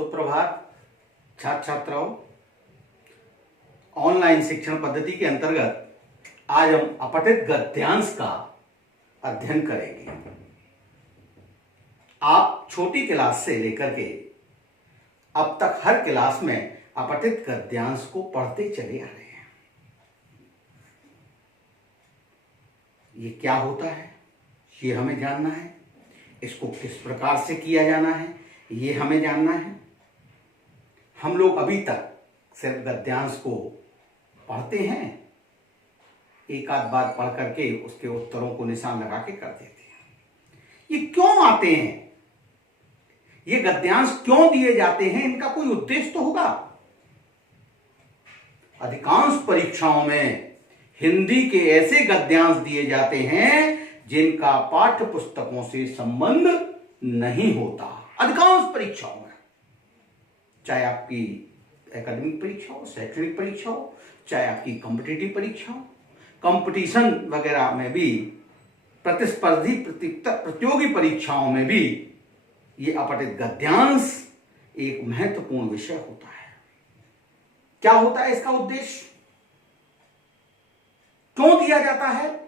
सुप्रभात छात्र छात्राओं। ऑनलाइन शिक्षण पद्धति के अंतर्गत आज हम अपठित गद्यांश का अध्ययन करेंगे। आप छोटी क्लास से लेकर के अब तक हर क्लास में अपठित गद्यांश को पढ़ते चले आ रहे हैं। ये क्या होता है ये हमें जानना है, इसको किस प्रकार से किया जाना है ये हमें जानना है। हम लोग अभी तक सिर्फ गद्यांश को पढ़ते हैं, एक आध बार पढ़ करके उसके उत्तरों को निशान लगा के कर देते हैं। ये क्यों आते हैं, ये गद्यांश क्यों दिए जाते हैं, इनका कोई उद्देश्य तो होगा। अधिकांश परीक्षाओं में हिंदी के ऐसे गद्यांश दिए जाते हैं जिनका पाठ्य पुस्तकों से संबंध नहीं होता। अधिकांश परीक्षाओं में, चाहे आपकी एकेडमिक परीक्षा हो, शैक्षणिक परीक्षा हो, चाहे आपकी कॉम्पिटिटिव परीक्षा हो, कंपटीशन वगैरह में भी, प्रतिस्पर्धी प्रतियोगी परीक्षाओं में भी ये अपठित गद्यांश एक महत्वपूर्ण विषय होता है। क्या होता है इसका उद्देश्य, क्यों दिया जाता है?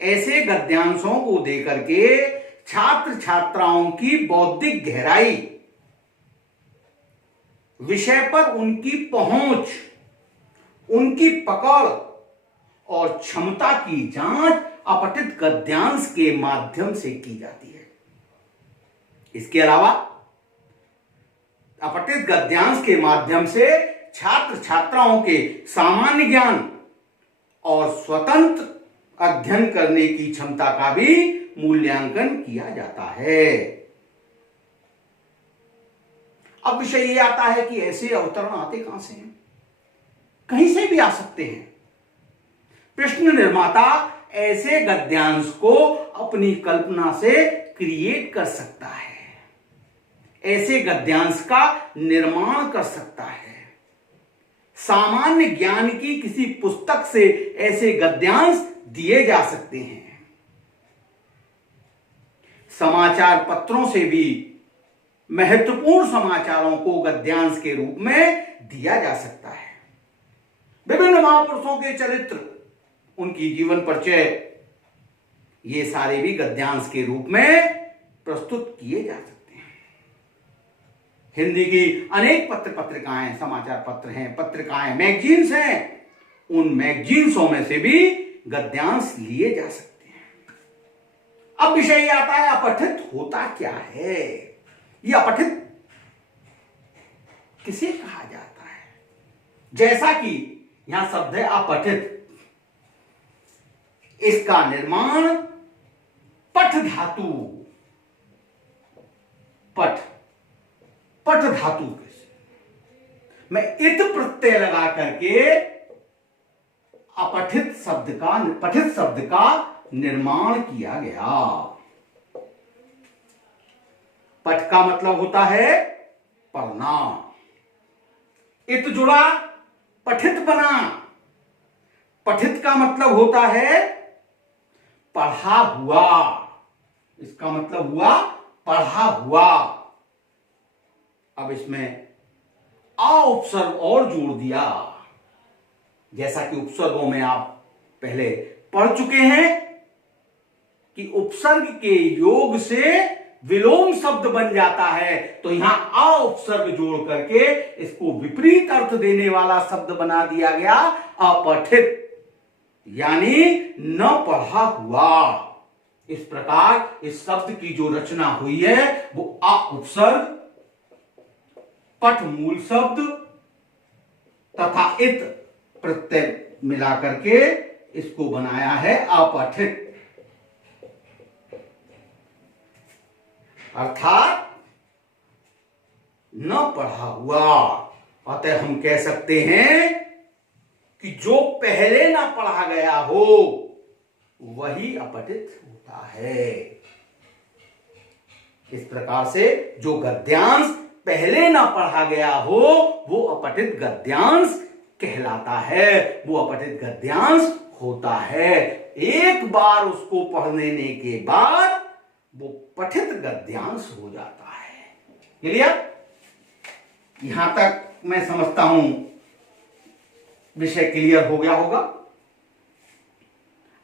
ऐसे गद्यांशों को देकर के छात्र छात्राओं की बौद्धिक गहराई, विषय पर उनकी पहुंच, उनकी पकड़ और क्षमता की जांच अपठित गद्यांश के माध्यम से की जाती है। इसके अलावा अपठित गद्यांश के माध्यम से छात्र छात्राओं के सामान्य ज्ञान और स्वतंत्र अध्ययन करने की क्षमता का भी मूल्यांकन किया जाता है। अब विषय ये आता है कि ऐसे अवतरण आते कहां से हैं? कहीं से भी आ सकते हैं। प्रश्न निर्माता ऐसे गद्यांश को अपनी कल्पना से क्रिएट कर सकता है, ऐसे गद्यांश का निर्माण कर सकता है। सामान्य ज्ञान की किसी पुस्तक से ऐसे गद्यांश दिए जा सकते हैं। समाचार पत्रों से भी महत्वपूर्ण समाचारों को गद्यांश के रूप में दिया जा सकता है। विभिन्न महापुरुषों के चरित्र, उनकी जीवन परिचय, ये सारे भी गद्यांश के रूप में प्रस्तुत किए जा सकते हैं। हिंदी की अनेक पत्र पत्रिकाएं, समाचार पत्र हैं, पत्रिकाएं, मैगजीन्स हैं, उन मैगजीन्सों में से भी गद्यांश लिए जा सकते हैं। अब विषय ये आता है अपठित होता क्या है, ये अपठित किसे कहा जाता है? जैसा कि यहां शब्द है अपठित, इसका निर्माण पठ धातु, पठ धातु में इत प्रत्यय लगा करके अपठित शब्द का, पठित शब्द का निर्माण किया गया। पठ का मतलब होता है पढ़ना, इत जुड़ा पठित बना। पठित का मतलब होता है पढ़ा हुआ, इसका मतलब हुआ पढ़ा हुआ। अब इसमें आ उपसर्ग और जोड़ दिया, जैसा कि उपसर्गों में आप पहले पढ़ चुके हैं कि उपसर्ग के योग से विलोम शब्द बन जाता है, तो यहां आ उपसर्ग जोड़ करके इसको विपरीत अर्थ देने वाला शब्द बना दिया गया अपठित, यानी न पढ़ा हुआ। इस प्रकार इस शब्द की जो रचना हुई है वो आ उपसर्ग, पठ मूल शब्द तथा इत प्रत्यय मिला करके इसको बनाया है अपठित, अर्थात न पढ़ा हुआ। अतः हम कह सकते हैं कि जो पहले ना पढ़ा गया हो वही अपठित होता है। इस प्रकार से जो गद्यांश पहले ना पढ़ा गया हो वो अपठित गद्यांश कहलाता है, वो अपठित गद्यांश होता है। एक बार उसको पढ़ लेने के बाद वो पठित गद्यांश हो जाता है। क्लियर? यहां तक मैं समझता हूं विषय क्लियर हो गया होगा।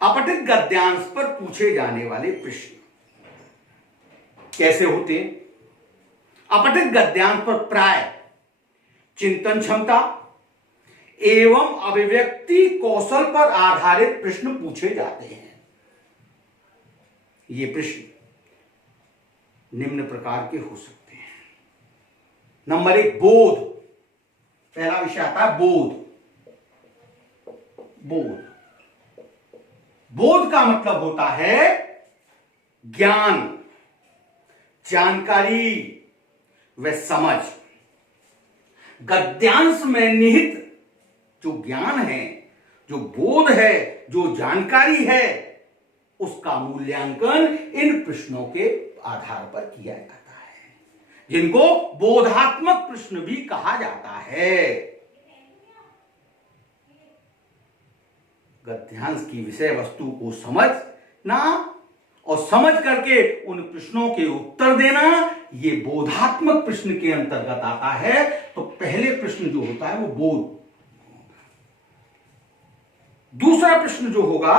अपठित गद्यांश पर पूछे जाने वाले प्रश्न कैसे होते हैं? अपठित गद्यांश पर प्राय चिंतन क्षमता एवं अभिव्यक्ति कौशल पर आधारित प्रश्न पूछे जाते हैं। ये प्रश्न निम्न प्रकार के हो सकते हैं। नंबर 1, बोध। पहला विषय आता है बोध। बोध बोध का मतलब होता है ज्ञान, जानकारी व समझ। गद्यांश में निहित जो ज्ञान है, जो बोध है, जो जानकारी है, उसका मूल्यांकन इन प्रश्नों के आधार पर किया जाता है, जिनको बोधात्मक प्रश्न भी कहा जाता है। गद्यांश की विषय वस्तु को समझना और समझ करके उन प्रश्नों के उत्तर देना, ये बोधात्मक प्रश्न के अंतर्गत आता है। तो पहले प्रश्न जो होता है वो बोध। दूसरा प्रश्न जो होगा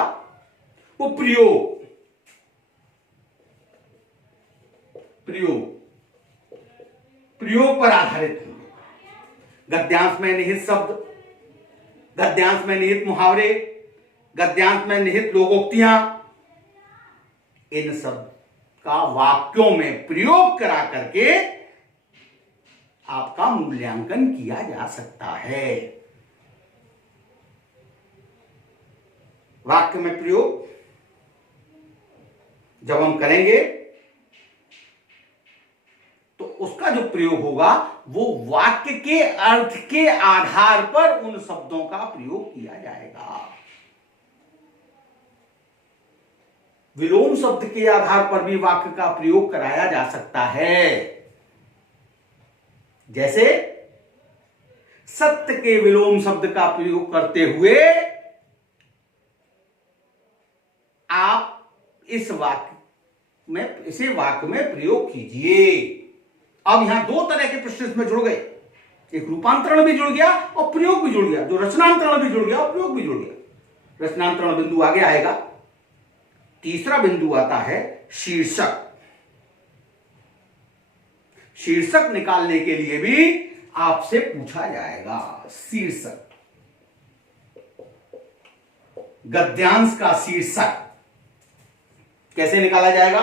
वो प्रयोग। प्रयोग पर आधारित होगा। गद्यांश में निहित शब्द, गद्यांश में निहित मुहावरे, गद्यांश में निहित लोकोक्तियां, इन सब का वाक्यों में प्रयोग करा करके आपका मूल्यांकन किया जा सकता है। वाक्य में प्रयोग जब हम करेंगे तो उसका जो प्रयोग होगा वो वाक्य के अर्थ के आधार पर उन शब्दों का प्रयोग किया जाएगा। विलोम शब्द के आधार पर भी वाक्य का प्रयोग कराया जा सकता है। जैसे सत्य के विलोम शब्द का प्रयोग करते हुए आप इसे वाक्य में प्रयोग कीजिए। अब यहां दो तरह के प्रश्न इसमें जुड़ गए, एक रूपांतरण भी जुड़ गया और प्रयोग भी जुड़ गया, जो रचनांतरण भी जुड़ गया और प्रयोग भी जुड़ गया। रचनांतरण बिंदु आगे आएगा। तीसरा बिंदु आता है शीर्षक। शीर्षक निकालने के लिए भी आपसे पूछा जाएगा। शीर्षक, गद्यांश का शीर्षक कैसे निकाला जाएगा?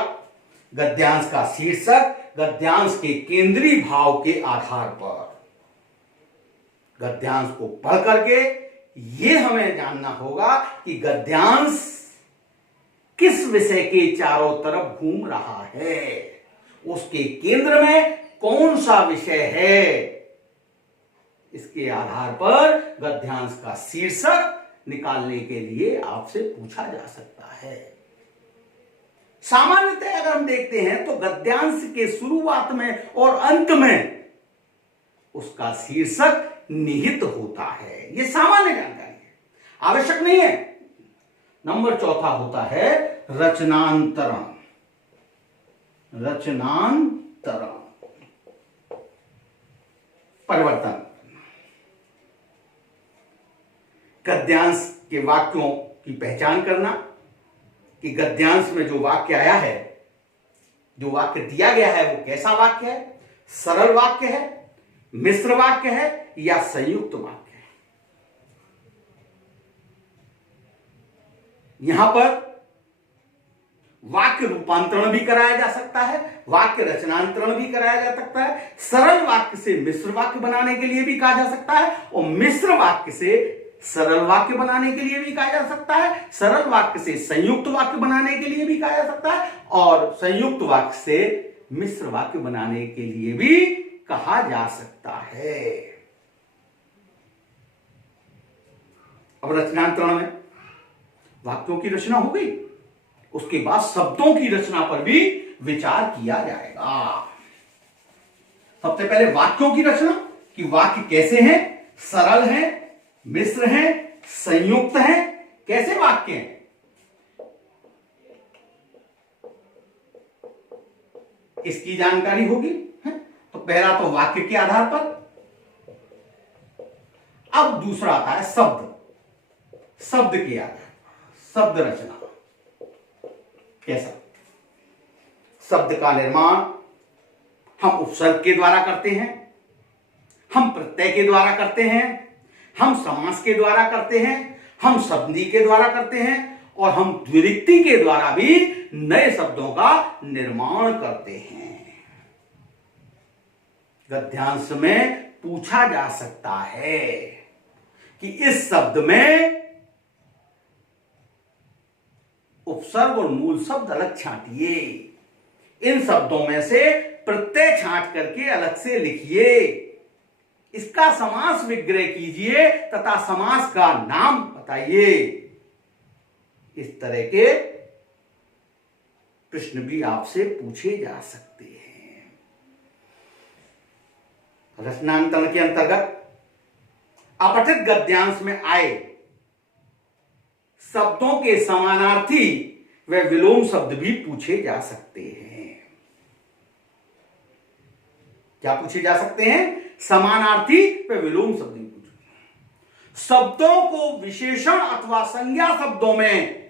गद्यांश का शीर्षक गद्यांश के केंद्रीय भाव के आधार पर। गद्यांश को पढ़ करके यह हमें जानना होगा कि गद्यांश किस विषय के चारों तरफ घूम रहा है, उसके केंद्र में कौन सा विषय है। इसके आधार पर गद्यांश का शीर्षक निकालने के लिए आपसे पूछा जा सकता है। सामान्यतः अगर हम देखते हैं तो गद्यांश के शुरुआत में और अंत में उसका शीर्षक निहित होता है। यह सामान्य जानकारी है, आवश्यक नहीं है। नंबर चौथा होता है रचनांतरण। रचनांतरण परिवर्तन। गद्यांश के वाक्यों की पहचान करना कि गद्यांश में जो वाक्य आया है, जो वाक्य दिया गया है, वो कैसा वाक्य है, सरल वाक्य है, मिश्र वाक्य है या संयुक्त वाक्य है। यहां पर वाक्य रूपांतरण भी कराया जा सकता है, वाक्य रचनांतरण भी कराया जा सकता है। सरल वाक्य से मिश्र वाक्य बनाने के लिए भी कहा जा सकता है और मिश्र वाक्य से सरल वाक्य बनाने के लिए भी कहा जा सकता है। सरल वाक्य से संयुक्त वाक्य बनाने के लिए भी कहा जा सकता है और संयुक्त वाक्य से मिश्र वाक्य बनाने के लिए भी कहा जा सकता है। अब रचनांतरण में वाक्यों की रचना हो गई, उसके बाद शब्दों की रचना पर भी विचार किया जाएगा। सबसे पहले वाक्यों की रचना कि वाक्य कैसे हैं, सरल हैं, मिश्र हैं, संयुक्त हैं, कैसे वाक्य हैं। इसकी जानकारी होगी है? तो पहला तो वाक्य के आधार पर अब दूसरा आता है शब्द। शब्द के आधार, शब्द रचना कैसा? शब्द का निर्माण हम उपसर्ग के द्वारा करते हैं, हम प्रत्यय के द्वारा करते हैं, हम समास के द्वारा करते हैं, हम संधि के द्वारा करते हैं और हम द्विरिक्ति के द्वारा भी नए शब्दों का निर्माण करते हैं। गद्यांश में पूछा जा सकता है कि इस शब्द में उपसर्ग और मूल शब्द अलग छांटिए, इन शब्दों में से प्रत्यय छांट करके अलग से लिखिए, इसका समास विग्रह कीजिए तथा समास का नाम बताइए। इस तरह के प्रश्न भी आपसे पूछे जा सकते हैं। रचनांतरण के अंतर्गत अपठित गद्यांश में आए शब्दों के समानार्थी व विलोम शब्द भी पूछे जा सकते हैं। क्या पूछे जा सकते हैं? समानार्थी व विलोम शब्द भी पूछे। शब्दों को विशेषण अथवा संज्ञा शब्दों में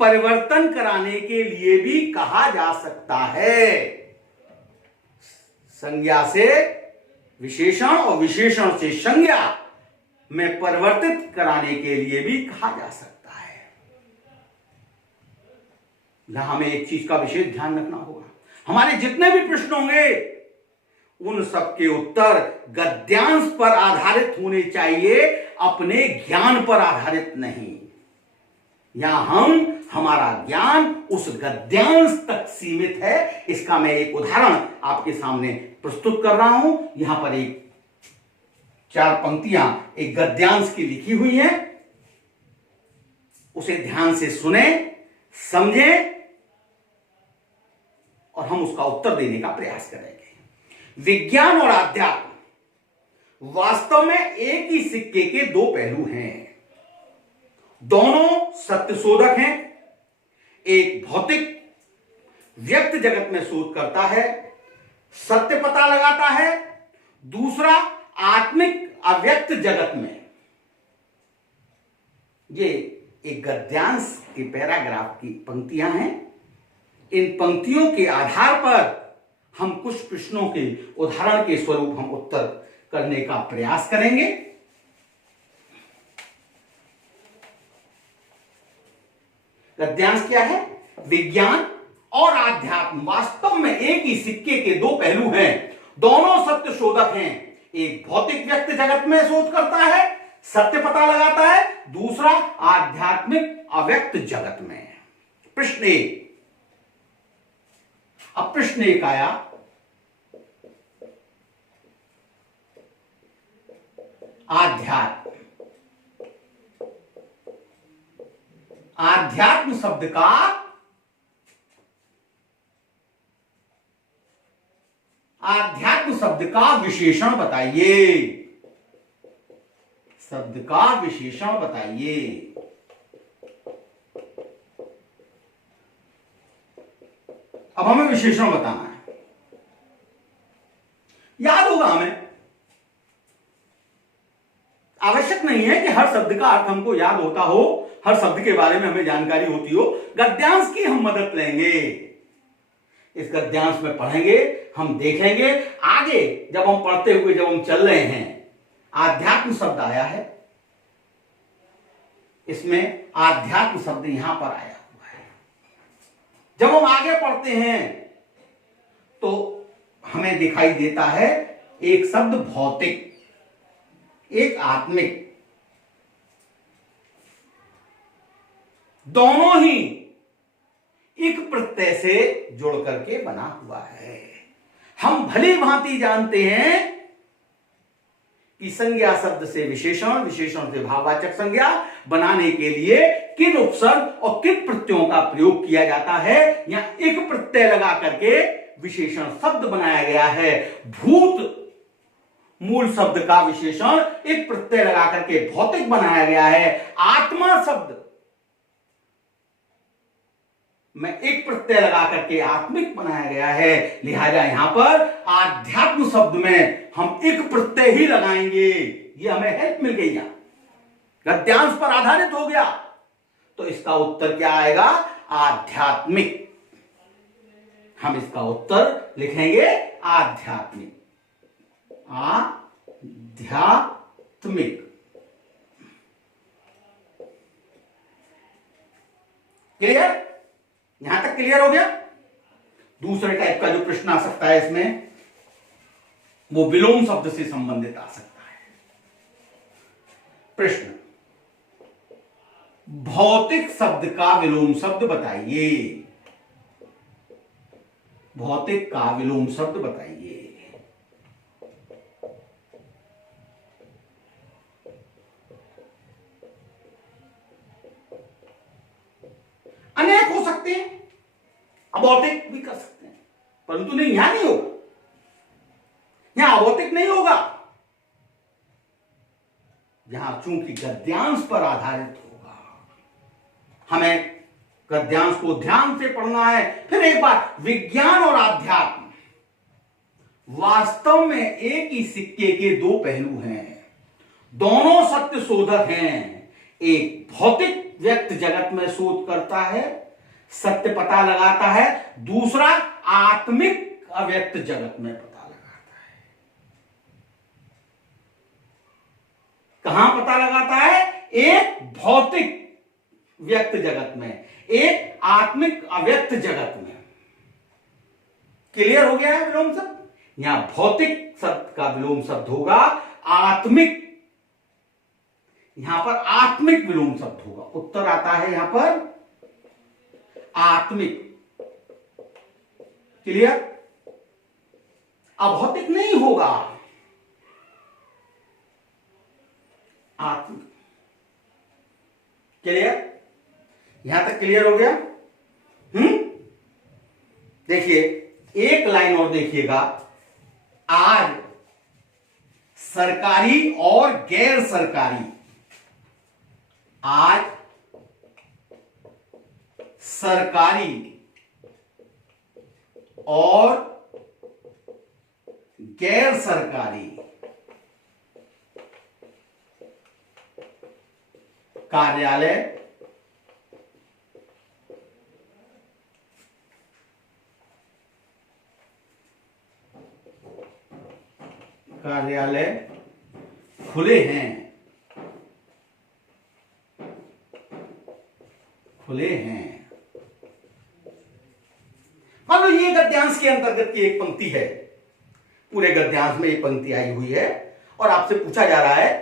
परिवर्तन कराने के लिए भी कहा जा सकता है। संज्ञा से विशेषण और विशेषण से संज्ञा में परिवर्तित कराने के लिए भी कहा जा सकता है। यहां हमें एक चीज का विशेष ध्यान रखना होगा, हमारे जितने भी प्रश्न होंगे उन सब के उत्तर गद्यांश पर आधारित होने चाहिए, अपने ज्ञान पर आधारित नहीं। यहां हमारा ज्ञान उस गद्यांश तक सीमित है। इसका मैं एक उदाहरण आपके सामने प्रस्तुत कर रहा हूं। यहां पर एक 4 पंक्तियां एक गद्यांश की लिखी हुई हैं, उसे ध्यान से सुने, समझें और हम उसका उत्तर देने का प्रयास करेंगे। विज्ञान और अध्यात्म वास्तव में एक ही सिक्के के 2 पहलू हैं। दोनों सत्य शोधक हैं। एक भौतिक व्यक्त जगत में शोध करता है, सत्य पता लगाता है, दूसरा आत्मिक अव्यक्त जगत में। ये एक गद्यांश के पैराग्राफ की पंक्तियां हैं। इन पंक्तियों के आधार पर हम कुछ प्रश्नों के उदाहरण के स्वरूप हम उत्तर करने का प्रयास करेंगे। गद्यांश क्या है? विज्ञान और आध्यात्म वास्तव में एक ही सिक्के के 2 पहलू हैं। दोनों सत्य शोधक हैं। एक भौतिक व्यक्त जगत में शोध करता है, सत्य पता लगाता है, दूसरा आध्यात्मिक अव्यक्त जगत में। प्रश्न 1। अब प्रश्न 1 आया, आध्यात्म। आध्यात्म शब्द का विशेषण बताइए। शब्द का विशेषण बताइए। अब हमें विशेषण बताना है। याद होगा हमें, आवश्यक नहीं है कि हर शब्द का अर्थ हमको याद होता हो, हर शब्द के बारे में हमें जानकारी होती हो। गद्यांश की हम मदद लेंगे। इस गद्यांश में पढ़ेंगे, हम देखेंगे आगे जब हम पढ़ते हुए जब हम चल रहे हैं, आध्यात्म शब्द आया है, इसमें आध्यात्म शब्द यहां पर आया हुआ है। जब हम आगे पढ़ते हैं तो हमें दिखाई देता है एक शब्द भौतिक, एक आत्मिक। दोनों ही एक प्रत्यय से जुड़ करके बना हुआ है। हम भली भांति जानते हैं कि संज्ञा शब्द से विशेषण, विशेषण से भाववाचक संज्ञा बनाने के लिए किन उपसर्ग और किन प्रत्ययों का प्रयोग किया जाता है। यहां एक प्रत्यय लगा करके विशेषण शब्द बनाया गया है। भूत मूल शब्द का विशेषण एक प्रत्यय लगा करके भौतिक बनाया गया है। आत्मा शब्द में एक प्रत्यय लगा करके आत्मिक बनाया गया है। लिहाजा यहां पर आध्यात्म शब्द में हम एक प्रत्यय ही लगाएंगे। ये हमें हेल्प मिल गई यहां, गद्यांश पर आधारित हो गया। तो इसका उत्तर क्या आएगा? आध्यात्मिक। हम इसका उत्तर लिखेंगे आध्यात्मिक। आध्यात्मिक। क्लियर? यहां तक क्लियर हो गया? दूसरे टाइप का जो प्रश्न आ सकता है इसमें, वो विलोम शब्द से संबंधित आ सकता है। प्रश्न, भौतिक शब्द का विलोम शब्द बताइए। भौतिक का विलोम शब्द बताइए। अनेक हो सकते हैं, अभौतिक भी कर सकते हैं, परंतु नहीं, यहां नहीं होगा। यहां अभौतिक नहीं होगा, यहां चूंकि गद्यांश पर आधारित होगा। हमें गद्यांश को ध्यान से पढ़ना है। फिर एक बार, विज्ञान और आध्यात्म वास्तव में एक ही सिक्के के दो पहलू हैं, दोनों सत्य शोधक हैं। एक भौतिक व्यक्त जगत में शोध करता है, सत्य पता लगाता है, दूसरा आत्मिक अव्यक्त जगत में पता लगाता है। कहां पता लगाता है? एक भौतिक व्यक्त जगत में, एक आत्मिक अव्यक्त जगत में। क्लियर हो गया है विलोम शब्द? यहां भौतिक शब्द का विलोम शब्द होगा आत्मिक, यहां पर आत्मिक विलोम शब्द होगा। उत्तर आता है यहां पर आत्मिक। क्लियर? अभौतिक नहीं होगा, आत्मिक। क्लियर? यहां तक क्लियर हो गया? देखिए, एक लाइन और देखिएगा। आज सरकारी और गैर सरकारी, आज सरकारी और गैर सरकारी कार्यालय खुले हैं, खुले हैं। मान लो ये गद्यांश के अंतर्गत की एक पंक्ति है, पूरे गद्यांश में एक पंक्ति आई हुई है और आपसे पूछा जा रहा है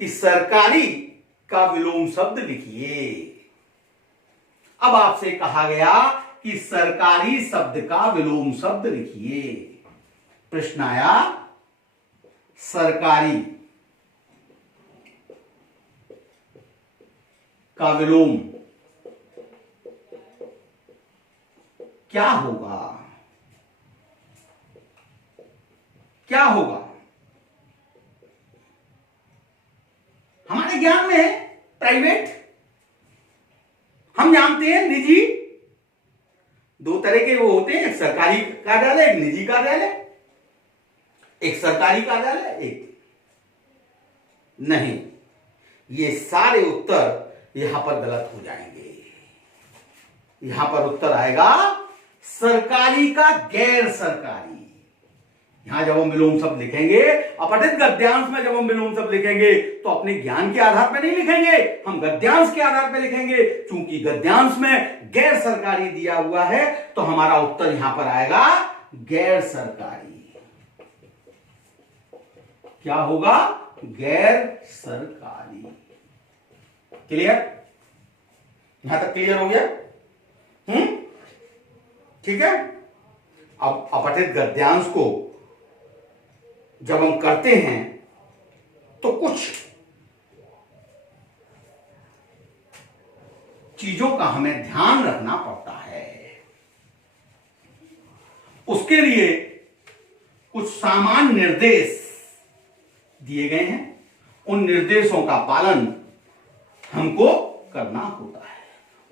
कि सरकारी का विलोम शब्द लिखिए। अब आपसे कहा गया कि सरकारी शब्द का विलोम शब्द लिखिए। प्रश्न आया, सरकारी का विलोम क्या होगा? क्या होगा? हमारे ज्ञान में है प्राइवेट, हम जानते हैं निजी। दो तरह के वो होते हैं, एक सरकारी कार्यालय, एक निजी कार्यालय। एक सरकारी कार्यालय, एक नहीं। ये सारे उत्तर यहां पर गलत हो जाएंगे। यहां पर उत्तर आएगा सरकारी का गैर सरकारी। यहां जब हम विलोम शब्द लिखेंगे, अपठित गद्यांश में जब हम विलोम शब्द लिखेंगे तो अपने ज्ञान के आधार पर नहीं लिखेंगे, हम गद्यांश के आधार पर लिखेंगे। चूंकि गद्यांश में गैर सरकारी दिया हुआ है तो हमारा उत्तर यहां पर आएगा गैर सरकारी। क्या होगा? गैर सरकारी। क्लियर? यहां तक क्लियर हो गया? ठीक है। अब अपठित गद्यांश को जब हम करते हैं तो कुछ चीजों का हमें ध्यान रखना पड़ता है। उसके लिए कुछ सामान्य निर्देश दिए गए हैं, उन निर्देशों का पालन हमको करना होता है।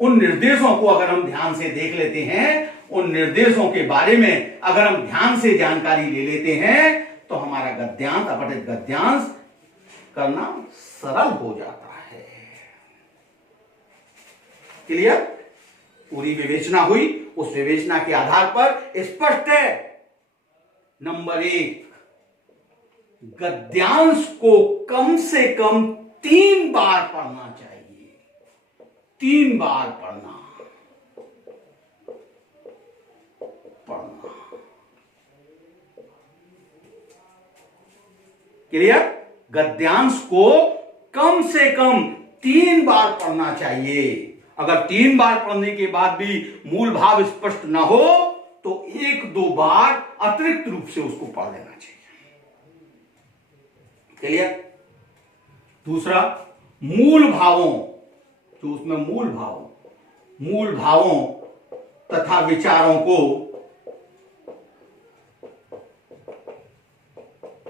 उन निर्देशों को अगर हम ध्यान से देख लेते हैं, उन निर्देशों के बारे में अगर हम ध्यान से जानकारी ले लेते हैं तो हमारे हमारा गद्यांश अपठित गद्यांश करना सरल हो जाता है। क्लियर? पूरी विवेचना हुई, उस विवेचना के आधार पर स्पष्ट है। नंबर 1, गद्यांश को कम से कम 3 बार पढ़ना चाहिए। 3 बार पढ़ना। क्लियर? गद्यांश को कम से कम 3 बार पढ़ना चाहिए। अगर 3 बार पढ़ने के बाद भी मूल भाव स्पष्ट न हो तो 1-2 बार अतिरिक्त रूप से उसको पढ़ लेना चाहिए। क्लियर? दूसरा, मूल भावों, जो उसमें मूल भावों तथा विचारों को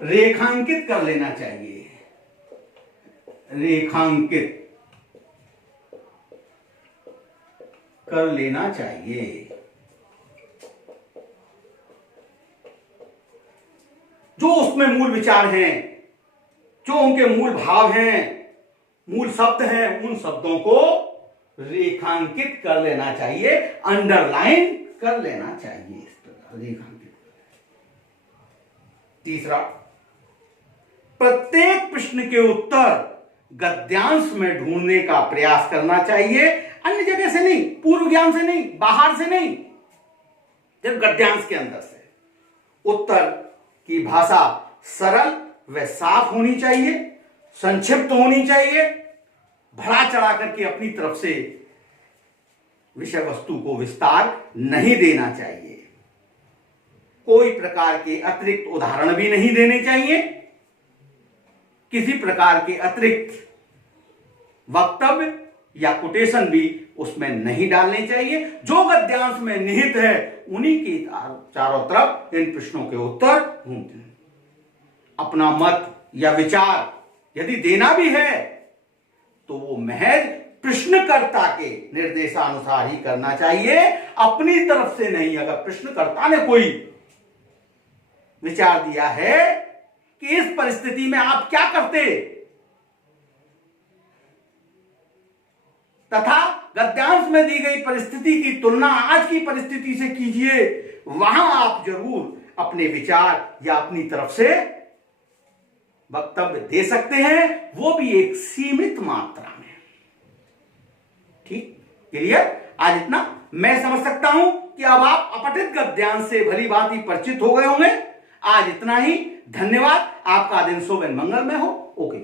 रेखांकित कर लेना चाहिए। रेखांकित कर लेना चाहिए। जो उसमें मूल विचार हैं, जो उनके मूल भाव हैं, मूल शब्द हैं, उन शब्दों को रेखांकित कर लेना चाहिए, अंडरलाइन कर लेना चाहिए। इस प्रकार रेखांकित। तीसरा, प्रत्येक प्रश्न के उत्तर गद्यांश में ढूंढने का प्रयास करना चाहिए, अन्य जगह से नहीं, पूर्व ज्ञान से नहीं, बाहर से नहीं, जब गद्यांश के अंदर से। उत्तर की भाषा सरल व साफ होनी चाहिए, संक्षिप्त होनी चाहिए, बढ़ा चढ़ा करके अपनी तरफ से विषय वस्तु को विस्तार नहीं देना चाहिए। कोई प्रकार के अतिरिक्त उदाहरण भी नहीं देने चाहिए, किसी प्रकार के अतिरिक्त वक्तव्य या कोटेशन भी उसमें नहीं डालने चाहिए। जो गद्यांश में निहित है उन्हीं के चारों तरफ इन प्रश्नों के उत्तर ढूंढते हैं। अपना मत या विचार यदि देना भी है तो वो महज प्रश्नकर्ता के निर्देशानुसार ही करना चाहिए, अपनी तरफ से नहीं। अगर प्रश्नकर्ता ने कोई विचार दिया है कि इस परिस्थिति में आप क्या करते, तथा गद्यांश में दी गई परिस्थिति की तुलना आज की परिस्थिति से कीजिए, वहां आप जरूर अपने विचार या अपनी तरफ से वक्तव्य दे सकते हैं, वो भी एक सीमित मात्रा में। ठीक? क्लियर? आज इतना मैं समझ सकता हूं कि अब आप अपठित गद्यांश से भली भांति परिचित हो गए होंगे। आज इतना ही। धन्यवाद। आपका दिन शुभ एवं मंगलमय हो। ओके।